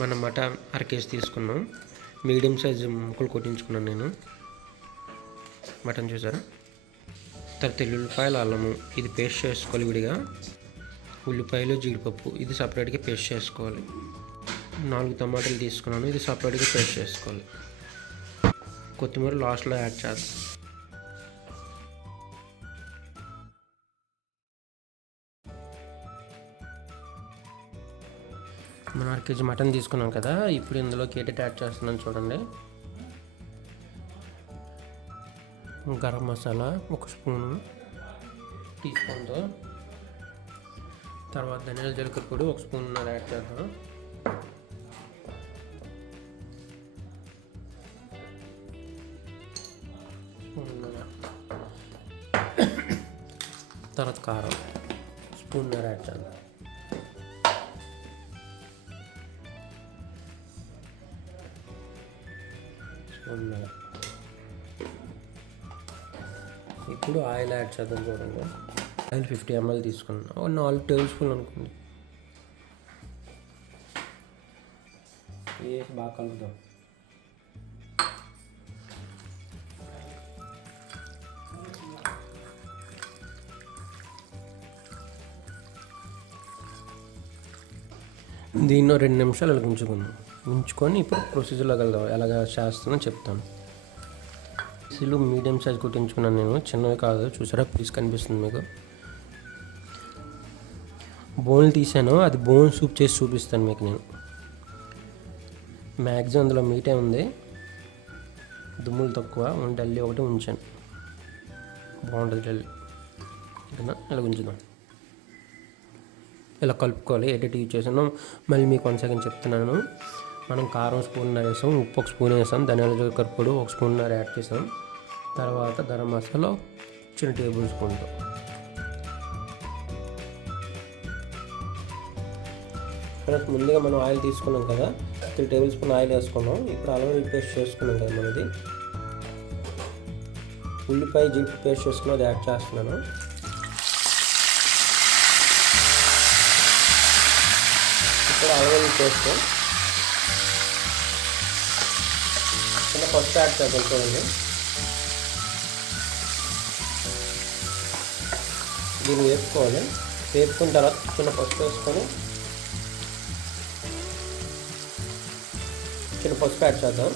మన మటన్ అరకేజీ తీసుకున్నాం. మీడియం సైజు ముక్కలు కొట్టించుకున్నాను నేను. మటన్ చూసారా. తర్వాత ఉల్లిపాయలు, అల్లము ఇది పేస్ట్ చేసుకోవాలి విడిగా. ఉల్లిపాయలు, జీడిపప్పు ఇది సపరేట్గా పేస్ట్ చేసుకోవాలి. 4 టమాటాలు తీసుకున్నాను, ఇది సపరేట్గా పేస్ట్ చేసుకోవాలి. కొత్తిమీర లాస్ట్లో యాడ్ చేద్దాం. మనం 1 కేజీ మటన్ తీసుకున్నాం కదా, ఇప్పుడు ఇందులోకి ఏటేటి యాడ్ చేస్తున్నాను చూడండి. గరం మసాలా 1 స్పూను, టీ స్పూన్తో. తర్వాత ధనియాల జీలకర్ర పొడి 1 స్పూన్ యాడ్ చేద్దాం. తర్వాత కారం స్పూన్ యాడ్ చేద్దాం. ఇప్పుడు ఆయిల్ యాడ్ చేద్దాం చూడండి. ఆయిల్ 50 ml తీసుకున్నాను, 4 టేబుల్ స్పూన్లు అనుకోండి. వేసి బాగా కలుపుదాం. దీన్ని 2 నిమిషాలు ఇలా ఉంచుకొని ఇప్పుడు ప్రొసీజర్లోకి వెళ్దాం. ఎలాగ చేస్తానో చెప్తాను. పీసులు మీడియం సైజ్ కుట్టించుకున్నాను నేను, చిన్నవి కాదు. చూసారా పీస్ కనిపిస్తుంది మీకు. బోన్లు తీసాను, అది బోన్ సూప్ చేసి చూపిస్తాను మీకు నేను. మ్యాక్సిమం అందులో మీటే ఉంది, దుమ్ములు తక్కువ. డల్లి ఒకటి ఉంచాను, బాగుంటుంది డల్లి. ఇలా ఉంచుదాం. ఇలా కలుపుకోవాలి. ఎడిట్ యూజ్ చేసాను మళ్ళీ మీకు 1 సెకండ్ చెప్తున్నాను. మనం కారం స్పూన్నర వేసాం, ఉప్పు 1 స్పూన్ వేసాం, ధనియాల జీలకర్ర పొడి 1 స్పూన్నర యాడ్ చేసాం. తర్వాత గరం మసాలా చిన్న టేబుల్ స్పూన్తో. ముందుగా మనం ఆయిల్ తీసుకున్నాం కదా, 3 టేబుల్ స్పూన్ ఆయిల్ వేసుకున్నాం. ఇప్పుడు అల్లం పేస్ట్ చేసుకున్నాం కదా మనది, ఉల్లిపాయ జీడిపప్పు పేస్ట్ చేసుకున్నాం, అది యాడ్ చేస్తున్నాను. ఇప్పుడు అల్లం పేస్ట్ చిన్న పసుపు యాడ్ చేద్దాం చూడండి. దీన్ని వేపుకోవాలి. వేపుకున్న తర్వాత చిన్న పసుపు వేసుకొని చిన్న పసుపు యాడ్ చేద్దాం.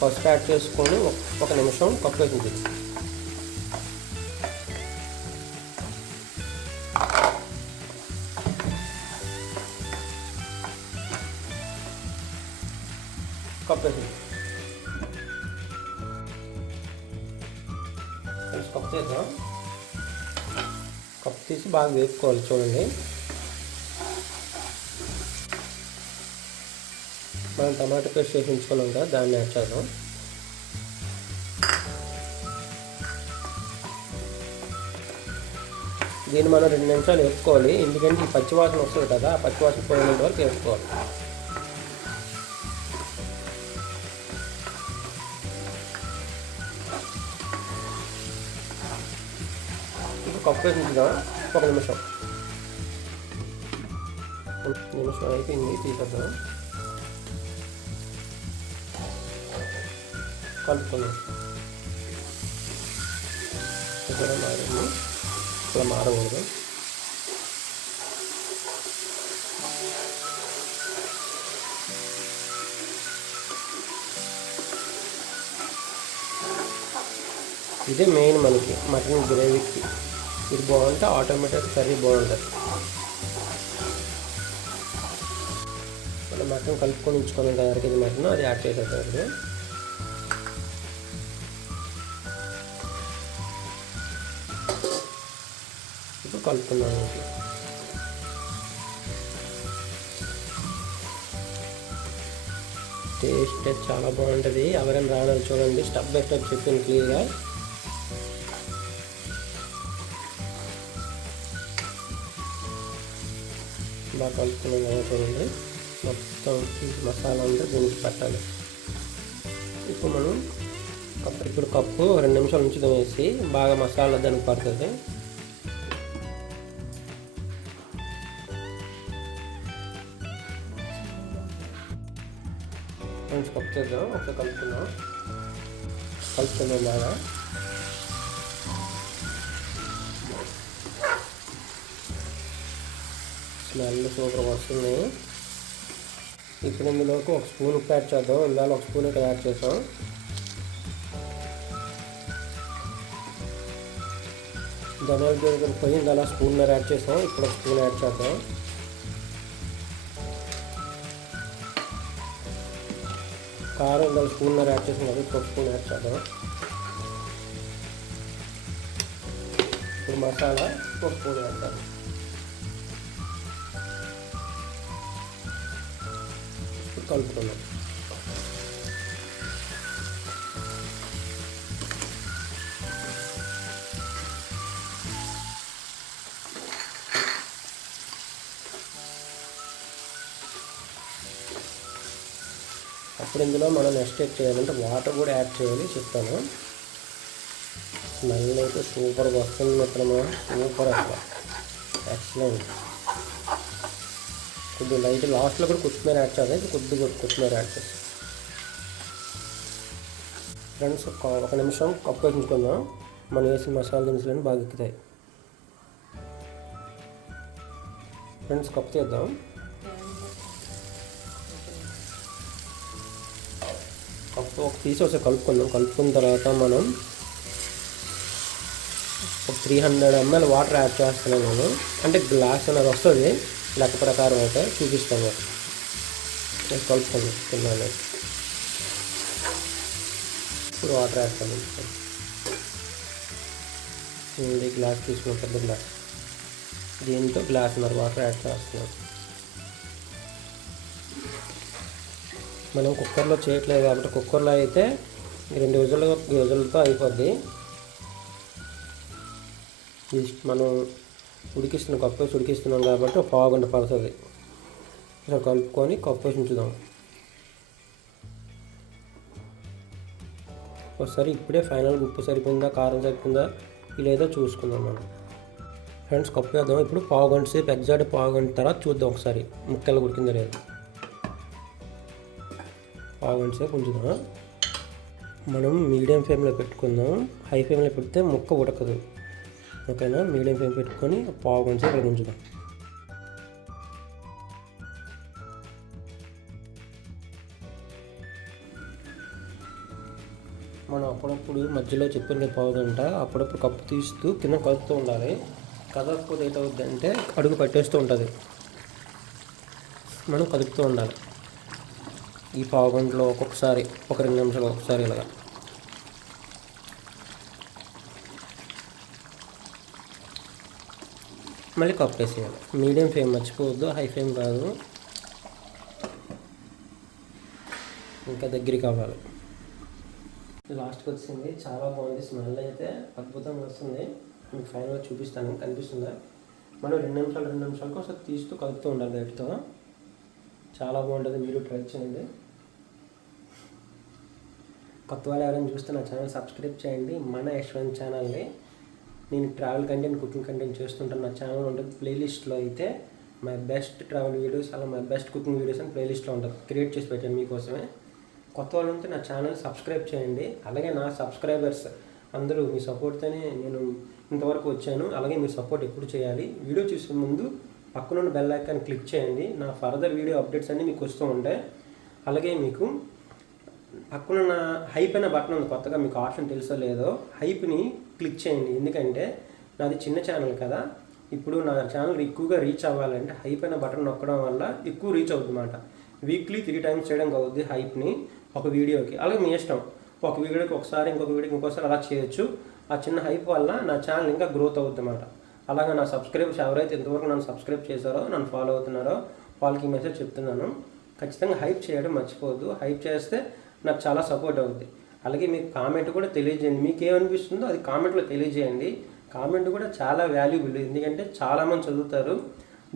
పసుపు యాడ్ చేసుకొని 1 నిమిషం కప్పేసింది. కప్పేసింది కప్పు చేద్దాం. కప్పు తీసి బాగా వేపుకోవాలి చూడండి. మనం టమాటో పేస్ట్ చేసి ఉంచుకున్నాం కదా, దాన్ని యాడ్ చేద్దాం. దీన్ని మనం 2 నిమిషాలు వేపుకోవాలి, ఎందుకంటే ఈ పచ్చివాసన వస్తుంది కదా, ఆ పచ్చివాసన పోయినంత వరకు వేపుకోవాలి. కప్పు వేసుకుందాం 1 నిమిషం. నిమిషం అయిపోయింది, తీసేద్దాం. కలుపుకుందాం. ఇక్కడ మారింది, ఇలా మారకూడదు. ఇదే మెయిన్ మనకి మటన్ గ్రేవీకి. ఇది బాగుంటే ఆటోమేటిక్ కర్రీ బాగుంటుంది. మనం మటన్ కలుపుకొని ఉంచుకున్నాం కదా 1 కేజీ మటన్, అది యాడ్ చేసేద్దాం. ఇప్పుడు కలుపుకున్నాం. టేస్ట్ చాలా బాగుంటుంది. ఎవరైనా రావడానికి చూడండి, స్టెప్ బై స్టెప్ చెప్పాను క్లియర్గా. బాగా కలుపుకున్నాం కదా చూడండి. మొత్తం మసాలా అంతా దీనికి పట్టాలి. ఇప్పుడు కప్పు 2 నిమిషాల నుంచి వేసి బాగా మసాలా దానికి పడుతుంది. ఫ్రెండ్స్ కప్ చేద్దాం, ఒకసారి కలుపుకుందాం బాగా. స్మెల్ సూపర్గా వస్తుంది. ఇప్పుడు ఇందులోకి 1 స్పూన్ ఉప్పు యాడ్ చేద్దాం. ఇందులో 1 స్పూన్ ఇక్కడ యాడ్ చేసాం. ధనియాల పొడి పోయి ఇందులో స్పూన్నర యాడ్ చేసాం. ఇప్పుడు 1 స్పూన్ యాడ్ చేద్దాం. కారం ఇందులో స్పూన్నర యాడ్ చేసాం కదా, ఇప్పుడు 1 స్పూన్ యాడ్ చేద్దాం. ఇప్పుడు మసాలా 1 స్పూన్ యాడ్ చేద్దాం. ఇప్పుడు కలుపుకుందాం. అప్పుడు ఇందులో మనం నెక్స్ట్ యాడ్ చేయాలంటే వాటర్ కూడా యాడ్ చేయాలి, చెప్తాను. స్మెల్ అయితే సూపర్గా వస్తుంది మిత్రమా, సూపర్ అసలు ఎక్సలెంట్. కొద్దిగా లైట్ లాస్ట్లో కూడా కొత్తిమీర యాడ్ చేయాలి, కొద్దిగా కొత్తిమీర యాడ్ చేస్తాం. ఫ్రెండ్స్ 1 నిమిషం కప్పు వేసుకుందాం. మనం వేసిన మసాలా దినుసులన్నీ బాగా ఎక్కుతాయి. ఫ్రెండ్స్ కప్పు చేద్దాం. కప్పు ఒక పీస్ ఒకసారి కలుపుకుందాం. కలుపుకున్న తర్వాత మనం ఒక 300 ml వాటర్ యాడ్ చేస్తున్నాను నేను. అంటే గ్లాస్ అనేది వస్తుంది లెక్క ప్రకారం, అయితే చూపిస్తాను. కలుపుకుందాం తిన్నాను. ఇప్పుడు వాటర్ వేస్తాను. ఇది గ్లాస్ తీసుకున్నాం, పెద్ద గ్లాస్. దీంతో గ్లాసున్నర వాటర్ యాడ్ చేస్తున్నాం. మనం కుక్కర్లో చేయట్లేదు కాబట్టి, కుక్కర్లో అయితే 2 విజులతో అయిపోద్ది. మనం కప్పు వేసి ఉడికిస్తున్నాం కాబట్టి ఒక పావు గంట పడుతుంది. ఇలా కలుపుకొని కప్పు వేసి ఉంచుదాం. ఒకసారి ఇప్పుడే ఫైనల్గా ఉప్పు సరిపోయిందా, కారం సరిపోయిందా ఇదేదో చూసుకుందాం మనం. ఫ్రెండ్స్ కప్పు వేద్దాం. ఇప్పుడు పావు గంట సేపు, ఎగ్జాక్ట్ పావు గంట తర్వాత చూద్దాం ఒకసారి ముక్కలు ఉడికిందా లేదు. పావు గంట సేపు ఉంచుదాం. మనం మీడియం ఫ్లేమ్లో పెట్టుకుందాం. హై ఫ్లేమ్లో పెడితే ముక్క ఉడకదు, ఓకేనా. మీడియం ఫ్లేమ్ పెట్టుకొని పావు గంట సేపు ఉంచుదాం. మనం అప్పుడప్పుడు మధ్యలో చెప్పిన పావు గంట అప్పుడప్పుడు కప్పు తీస్తూ కింద కలుపుతూ ఉండాలి. కదలకపోతే ఏటవుద్ది అంటే అడుగు పట్టేస్తూ ఉంటుంది. మనం కలుపుతూ ఉండాలి. ఈ పావు గంటలో ఒక్కొక్కసారి 2 నిమిషాలు ఒకసారి ఇలాగా. మళ్ళీ కప్పు వేసేయాలి. మీడియం ఫ్లేమ్ మర్చిపోవద్దు, హై ఫ్లేమ్ కాదు. ఇంకా దగ్గరికి అవ్వాలి. లాస్ట్కి వచ్చింది, చాలా బాగుంది. స్మెల్ అయితే అద్భుతంగా వస్తుంది. మీకు ఫైనల్గా చూపిస్తాను, కనిపిస్తుందా. మనం 2 నిమిషాలకు ఒకసారి తీస్తూ కలుపుతూ ఉండాలి గట్టితో. చాలా బాగుంటుంది, మీరు ట్రై చేయండి. కొత్త వాళ్ళు ఎవరైనా చూస్తే నా ఛానల్ సబ్స్క్రైబ్ చేయండి. మన యశ్వంత్ ఛానల్ని నేను ట్రావెల్ కంటెంట్, కుకింగ్ కంటెంట్ చేస్తుంటాను. నా ఛానల్ ఉంటుంది. ప్లేలిస్ట్లో అయితే మై బెస్ట్ ట్రావెల్ వీడియోస్, అలా మై బెస్ట్ కుకింగ్ వీడియోస్ అని ప్లేలిస్ట్లో ఉంటుంది. క్రియేట్ చేసి పెట్టాను మీకోసమే. కొత్త వాళ్ళు ఉంటే నా ఛానల్ సబ్స్క్రైబ్ చేయండి. అలాగే నా సబ్స్క్రైబర్స్ అందరూ మీ సపోర్ట్తోనే నేను ఇంతవరకు వచ్చాను. అలాగే మీ సపోర్ట్ ఎప్పుడు చేయాలి. వీడియో చూసే ముందు పక్కనున్న బెల్ ఐకాన్ క్లిక్ చేయండి. నా ఫర్దర్ వీడియో అప్డేట్స్ అన్నీ మీకు వస్తూ ఉంటాయి. అలాగే మీకు పక్కనున్న హైప్ అనే బటన్ ఉంది, కొత్తగా మీకు ఆప్షన్ తెలుసో లేదో, హైప్ని క్లిక్ చేయండి. ఎందుకంటే నాది చిన్న ఛానల్ కదా. ఇప్పుడు నా ఛానల్ ఎక్కువగా రీచ్ అవ్వాలంటే హైప్ అనే బటన్ నొక్కడం వల్ల ఎక్కువ రీచ్ అవుతుంది అన్నమాట. వీక్లీ 3 times చేయడం అవుద్ది హైప్ని ఒక వీడియోకి. అలాగే మీ ఇష్టం, ఒక వీడియోకి ఒకసారి, ఇంకొక వీడియోకి ఇంకోసారి అలా చేయొచ్చు. ఆ చిన్న హైప్ వల్ల నా ఛానల్ ఇంకా గ్రోత్ అవుతుంది అన్నమాట. అలాగే నా సబ్స్క్రైబర్స్ ఎవరైతే ఇంతవరకు నన్ను సబ్స్క్రైబ్ చేశారో, నన్ను ఫాలో అవుతున్నారో వాళ్ళకి మెసేజ్ చెప్తున్నాను. ఖచ్చితంగా హైప్ చేయడం మర్చిపోవద్దు. హైప్ చేస్తే నాకు చాలా సపోర్ట్ అవుతుంది. అలాగే మీకు కామెంట్ కూడా తెలియజేయండి. మీకు ఏమనిపిస్తుందో అది కామెంట్లో తెలియజేయండి. కామెంట్ కూడా చాలా వాల్యుబుల్, ఎందుకంటే చాలామంది చదువుతారు.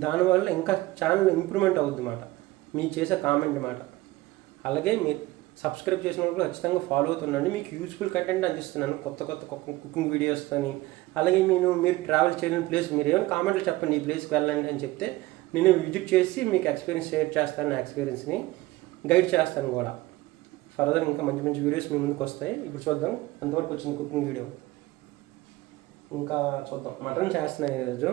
దానివల్ల ఇంకా ఛానల్ ఇంప్రూవ్మెంట్ అవుతుంది అన్నమాట మీరు చేసే కామెంట్ మాట. అలాగే మీరు సబ్స్క్రైబ్ చేసిన వాళ్ళు ఖచ్చితంగా ఫాలో అవుతుండండి. మీకు యూస్ఫుల్ కంటెంట్ అందిస్తున్నాను, కొత్త కుకింగ్ వీడియోస్తోని. అలాగే మీరు ట్రావెల్ చేయలేని ప్లేస్ మీరు ఏమైనా కామెంట్లు చెప్పండి, ఈ ప్లేస్కి వెళ్ళండి అని చెప్తే నేను విజిట్ చేసి మీకు ఎక్స్పీరియన్స్ షేర్ చేస్తాను. నా ఎక్స్పీరియన్స్ని గైడ్ చేస్తాను కూడా. ఫర్దర్ ఇంకా మంచి మంచి వీడియోస్ మీ ముందుకు వస్తాయి. ఇప్పుడు చూద్దాం ఎంతవరకు వచ్చింది కుకింగ్ వీడియో. ఇంకా చూద్దాం. మటన్ చేస్తున్నాను ఈరోజు.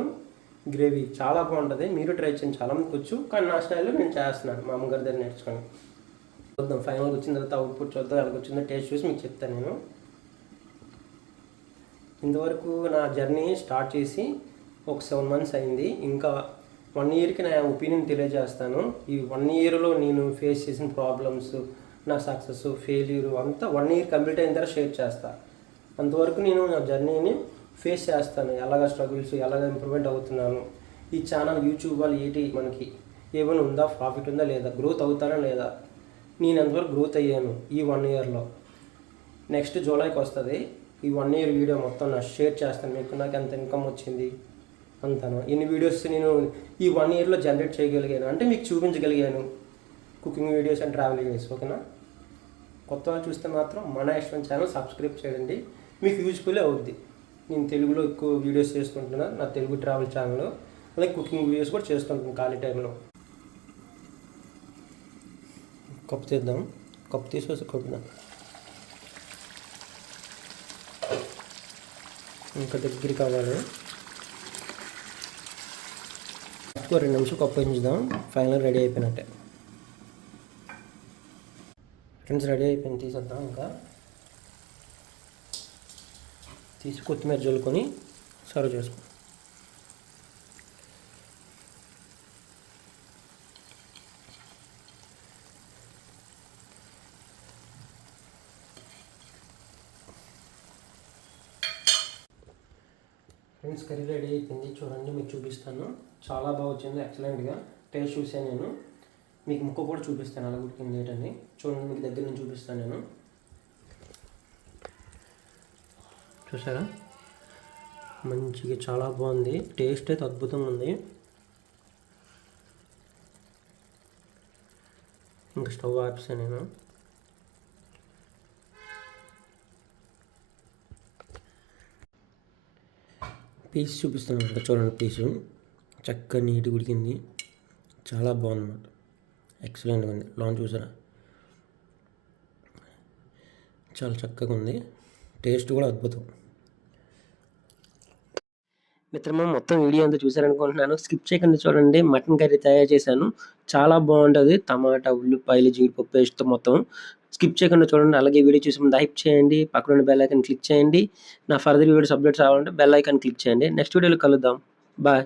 గ్రేవీ చాలా బాగుంటుంది, మీరు ట్రై చేయండి. చాలా మందికి వచ్చు, కానీ నా స్టైల్లో నేను చేస్తున్నాను, మా అమ్మగారి దగ్గర నేర్చుకొని. చూద్దాం ఫైనల్గా వచ్చిన తర్వాత అవుట్పుట్ చూద్దాం, ఎలాగ వచ్చిందో టేస్ట్ చూసి మీకు చెప్తాను. నేను ఇంతవరకు నా జర్నీ స్టార్ట్ చేసి ఒక 7 months అయింది. ఇంకా 1 yearకి నా ఒపీనియన్ తెలియజేస్తాను. ఈ 1 yearలో నేను ఫేస్ చేసిన ప్రాబ్లమ్స్, నా సక్సెస్, ఫెయిల్యూర్ అంతా 1 year కంప్లీట్ అయిన తర్వాత షేర్ చేస్తాను. అంతవరకు నేను నా జర్నీని ఫేస్ చేస్తాను, ఎలాగ స్ట్రగుల్స్, ఎలాగ ఇంప్రూవ్మెంట్ అవుతున్నాను. ఈ ఛానల్ యూట్యూబ్ వాళ్ళు మనకి ఏమైనా ఉందా, ప్రాఫిట్ ఉందా లేదా, గ్రోత్ అవుతానా లేదా, నేను ఎంతవరకు గ్రోత్ అయ్యాను ఈ 1 yearలో. నెక్స్ట్ జూలైకి వస్తుంది. ఈ 1 year వీడియో మొత్తం నా షేర్ చేస్తాను మీకు. నాకు ఎంత ఇన్కమ్ వచ్చింది అంతాను, ఎన్ని వీడియోస్ నేను ఈ 1 yearలో జనరేట్ చేయగలిగాను అంటే మీకు చూపించగలిగాను. Cooking videos and travel videos, ఓకేనా. కొత్త వాళ్ళు చూస్తే మాత్రం మన యశ్వంత్ ఛానల్ సబ్స్క్రైబ్ చేయండి, మీకు యూజ్ఫుల్ అవుద్ది. నేను తెలుగులో ఎక్కువ వీడియోస్ చేస్తుంటున్నాను, నా తెలుగు ట్రావెల్ ఛానల్లో. అలాగే కుకింగ్ వీడియోస్ కూడా చేస్తుంటాను ఖాళీ టైంలో. కప్పు తీద్దాం, కప్పు తీసేసి కొట్టుదాం. ఇంకా దగ్గరికి కావాలి. 2 నిమిషాలు కప్పు ఉంచుదాం. ఫైనల్ రెడీ అయిపోయినట్టే ఫ్రెండ్స్, రెడీ అయిపోయింది. తీసేద్దాం. ఇంకా తీసి కొత్తిమీర జల్లుకొని సర్వ్ చేసుకో. ఫ్రెండ్స్, కర్రీ రెడీ అయిపోయింది. చూడండి, మీకు చూపిస్తాను. చాలా బాగా వచ్చింది, ఎక్సలెంట్గా. టేస్ట్ చూసాను నేను, మీకు ముక్క కూడా చూపిస్తాను అలా ఉడికింది ఏంటని. చూడండి, మీకు దగ్గర నుంచి చూపిస్తాను నేను. చూసారా, మంచిగా చాలా బాగుంది. టేస్ట్ అయితే అద్భుతంగా ఉంది. ఇంకా స్టవ్ ఆపేసాను నేను. పీస్ చూపిస్తాను అనమాట. చూడండి, పీసు చక్కగా నీట్గా ఉడికింది, చాలా బాగుందన్నమాట. ఎక్సలెంట్గా ఉంది. లాంగ్ చూసారా, చాలా చక్కగా ఉంది. టేస్ట్ కూడా అద్భుతం. మిత్రమా, మొత్తం వీడియో అంతా చూసారనుకుంటున్నాను. స్కిప్ చేయకుండా చూడండి. మటన్ కర్రీ తయారు చేశాను, చాలా బాగుంటుంది. టమాటా, ఉల్లిపాయలు, జీడిపప్పు పేస్ట్తో మొత్తం. స్కిప్ చేయకుండా చూడండి. అలాగే వీడియో చూసి ముందు హైప్ చేయండి, పక్కన బెల్ ఐకాన్ క్లిక్ చేయండి. నా ఫర్దర్ వీడియోస్ అప్డేట్స్ రావాలంటే బెల్ ఐకాన్ క్లిక్ చేయండి. నెక్స్ట్ వీడియోలో కలుద్దాం. బాయ్.